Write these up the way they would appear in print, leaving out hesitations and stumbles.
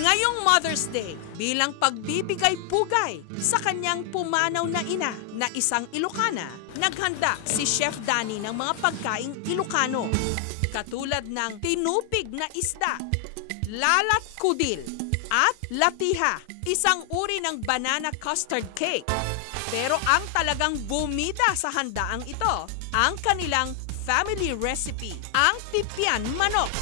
Ngayong Mother's Day, bilang pagbibigay-pugay sa kanyang pumanaw na ina na isang Ilocana, naghanda si Chef Danny ng mga pagkaing Ilocano. Katulad ng tinupig na isda, lalat kudil, at latiha, isang uri ng banana custard cake. Pero ang talagang bumida sa handaang ito, ang kanilang family recipe, ang tipian manok.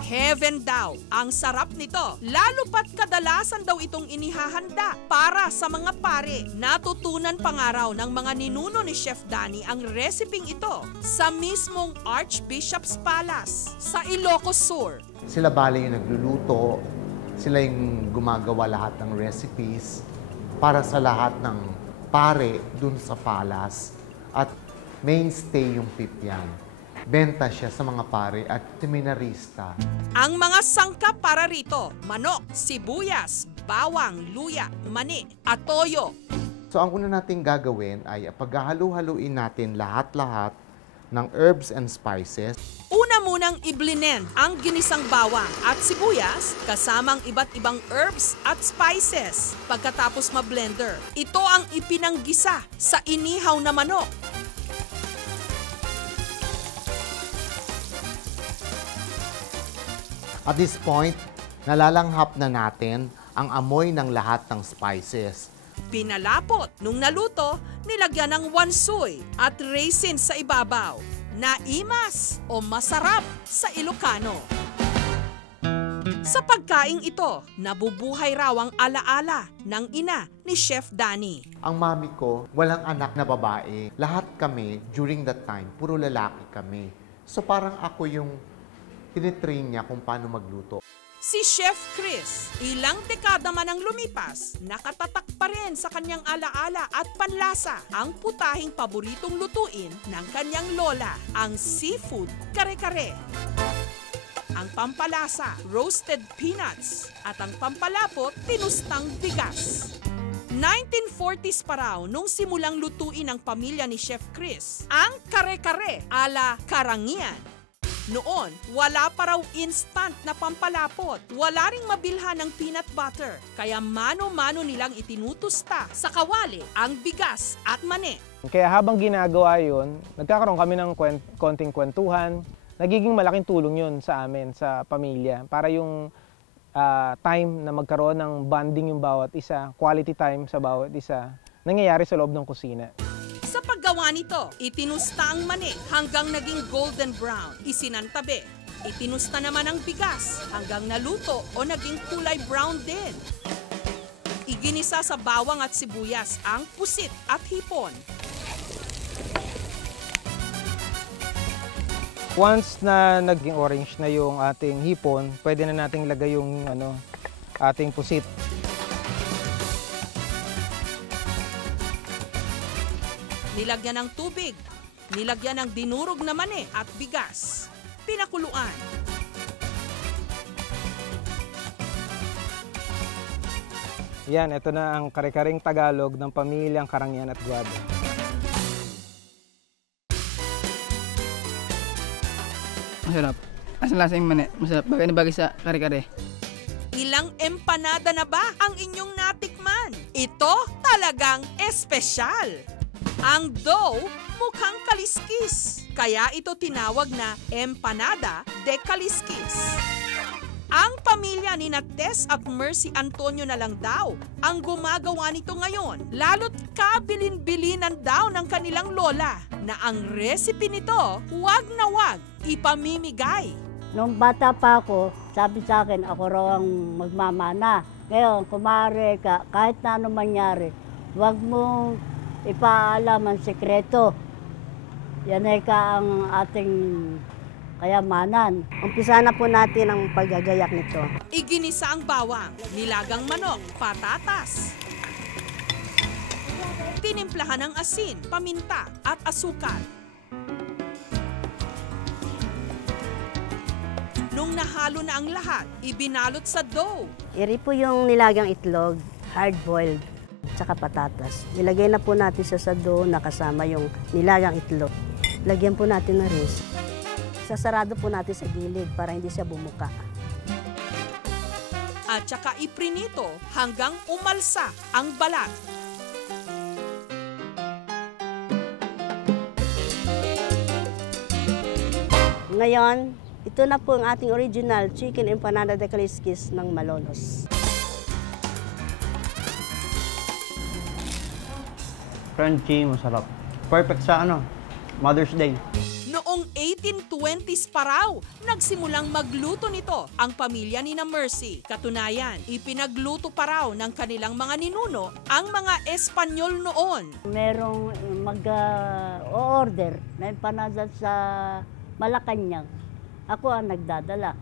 Heaven daw ang sarap nito, lalo pat kadalasan daw itong inihahanda para sa mga pare. Natutunan pa nga raw ng mga ninuno ni Chef Danny ang reseping ito sa mismong Archbishop's Palace sa Ilocos Sur. Sila bali yung nagluluto, sila yung gumagawa lahat ng recipes para sa lahat ng pare dun sa palace. At mainstay yung pipian. Benta siya sa mga pare at seminarista. Ang mga sangkap para rito, manok, sibuyas, bawang, luya, mani, at toyo. So ang una nating gagawin ay paghahalu-haluin natin lahat-lahat ng herbs and spices. Una munang i-blend ang ginisang bawang at sibuyas kasamang iba't ibang herbs at spices. Pagkatapos ma-blender, ito ang ipinanggisa sa inihaw na manok. At this point, nalalanghap na natin ang amoy ng lahat ng spices. Pinalapot. Nung naluto, nilagyan ng wansoy at raisins sa ibabaw. Naimas o masarap sa Ilocano. Sa pagkaing ito, nabubuhay raw ang alaala ng ina ni Chef Danny. Ang mami ko, walang anak na babae. Lahat kami, during that time, puro lalaki kami. So parang ako yung tinitrain niya kung paano magluto. Si Chef Chris, ilang dekada man ang lumipas, nakatatak pa rin sa kanyang alaala at panlasa ang putahing paboritong lutuin ng kanyang lola, ang seafood kare-kare. Ang pampalasa, roasted peanuts, at ang pampalapot, tinustang bigas. 1940s pa raw nung simulang lutuin ng pamilya ni Chef Chris ang kare-kare ala Karangian. Noon, wala pa raw instant na pampalapot. Wala ring mabilhan ng peanut butter. Kaya mano-mano nilang itinutusta sa kawali ang bigas at mani. Kaya habang ginagawa yun, nagkakaroon kami ng konting kwentuhan. Nagiging malaking tulong yun sa amin, sa pamilya. Para yung time na magkaroon ng bonding yung bawat isa, quality time sa bawat isa, nangyayari sa loob ng kusina. Sa paggawa nito, itinusta ang mani hanggang naging golden brown, isinantabi. Itinusta naman ang bigas hanggang naluto o naging kulay brown din. Iginisa sa bawang at sibuyas ang pusit at hipon. Once na naging orange na yung ating hipon, pwede na nating lagay yung ating pusit. Nilagyan ng tubig, nilagyan ng dinurog na mani at bigas. Pinakuluan. Yan, ito na ang kare-karing Tagalog ng pamilyang Karangian at Guado. Masarap. Asan lasa yung mani? Masarap. Bagay na bagay sa kare-kare. Ilang empanada na ba ang inyong natikman? Ito talagang espesyal. Ang dough mukhang kaliskis, kaya ito tinawag na empanada de kaliskis. Ang pamilya ni Tess at Mercy Antonio na lang daw ang gumagawa nito ngayon, lalo't kabilin-bilinan daw ng kanilang lola na ang recipe nito wag na wag ipamimigay. Nung bata pa ako, sabi sa akin, ako raw ang magmamana. Ngayon, kumare ka, kahit na ano mangyari, wag mong ipaalam ang sekreto. Yan ay ka ang ating kayamanan. Umpisa na po natin ang paggagayak nito. Iginisa ang bawang, nilagang manok, patatas. Tinimplahan ng asin, paminta at asukal. Nung nahalo na ang lahat, ibinalot sa dough. Iri po yung nilagang itlog, hard-boiled, tsaka patatas. Ilagay na po natin sa dough na kasama yung nilagang itlog. Lagyan po natin ng rice. Sasarado po natin sa gilid para hindi siya bumuka. at saka iprinito hanggang umalsa ang balat. Ngayon, ito na po ang ating original chicken empanada de Calixquis ng Malolos. Crunchy, masarap. Perfect sa Mother's Day. Noong 1820s pa raw, nagsimulang magluto nito ang pamilya ni na Mercy. Katunayan, ipinagluto pa raw ng kanilang mga ninuno ang mga Espanyol noon. Merong mag-order na empanada sa Malacanang. Ako ang nagdadala.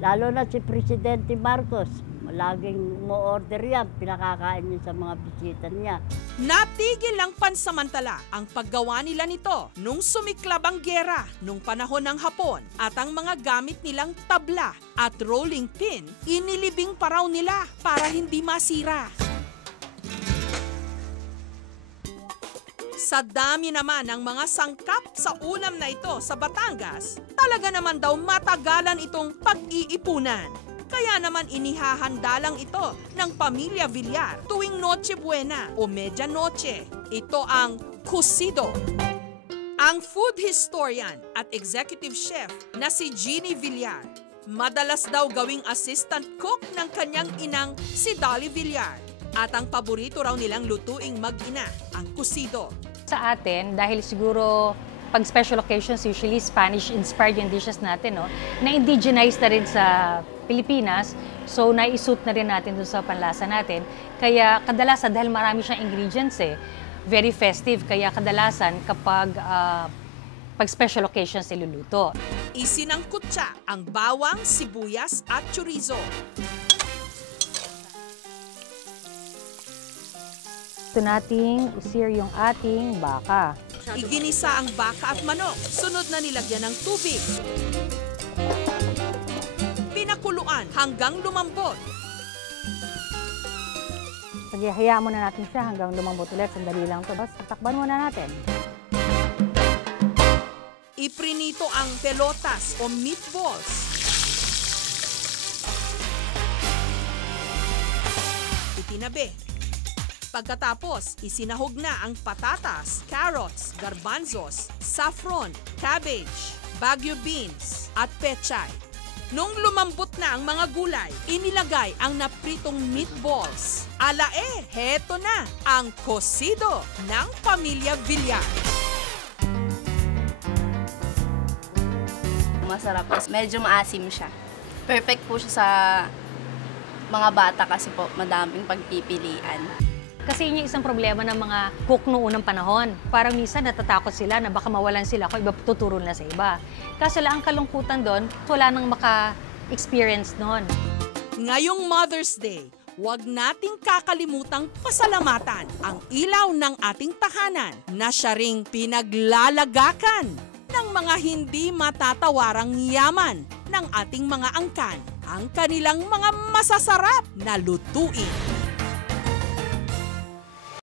Lalo na si Presidente Marcos. Laging mo-order yan, pinakakain niya sa mga bisita niya. Natigil lang pansamantala ang paggawa nila nito nung sumiklab ang giyera nung panahon ng Hapon at ang mga gamit nilang tabla at rolling pin inilibing pa raw nila para hindi masira. Sa dami naman ng mga sangkap sa ulam na ito sa Batangas, talaga naman daw matagalan itong pag-iipunan. Kaya naman inihahanda lang ito ng Pamilya Villar tuwing Noche Buena o Medianoche. Ito ang cocido. Ang food historian at executive chef na si Jeannie Villar, madalas daw gawing assistant cook ng kanyang inang si Dolly Villar. At ang paborito raw nilang lutuing mag-ina, ang cocido. Sa atin, dahil siguro pag special occasions, usually Spanish-inspired yung dishes natin, no? Na-indigenize na rin sa Pilipinas, so naisuit na rin natin doon sa panlasa natin. Kaya kadalasan, dahil marami siyang ingredients very festive, kaya kadalasan kapag pag special occasions iluluto. Isinangkutsa ang bawang, sibuyas at chorizo. Ito nating isir yung ating baka. Iginisa ang baka at manok. Sunod na nilagyan ng tubig. Pinakuluan hanggang lumambot. Sige, hayaan muna natin siya hanggang lumambot ulit. Sandali lang ito. Basta takpan muna natin. Iprinito ang pelotas o meatballs. Itinabi. Pagkatapos, isinahog na ang patatas, carrots, garbanzos, saffron, cabbage, baguio beans, at pechay. Nung lumambot na ang mga gulay, inilagay ang napritong meatballs. Heto na ang cocido ng Pamilya Villar. Masarap. Medyo maasim siya. Perfect po siya sa mga bata kasi po madaming pagpipilian. Kasi yun yung isang problema ng mga cook noong unang panahon. Parang minsan natatakot sila na baka mawalan sila kung iba tuturo na sa iba. Kaso lang ang kalungkutan doon, wala nang maka-experience noon. Ngayong Mother's Day, huwag nating kakalimutang pasalamatan ang ilaw ng ating tahanan na siya ring pinaglalagakan ng mga hindi matatawarang yaman ng ating mga angkan, ang kanilang mga masasarap na lutuin.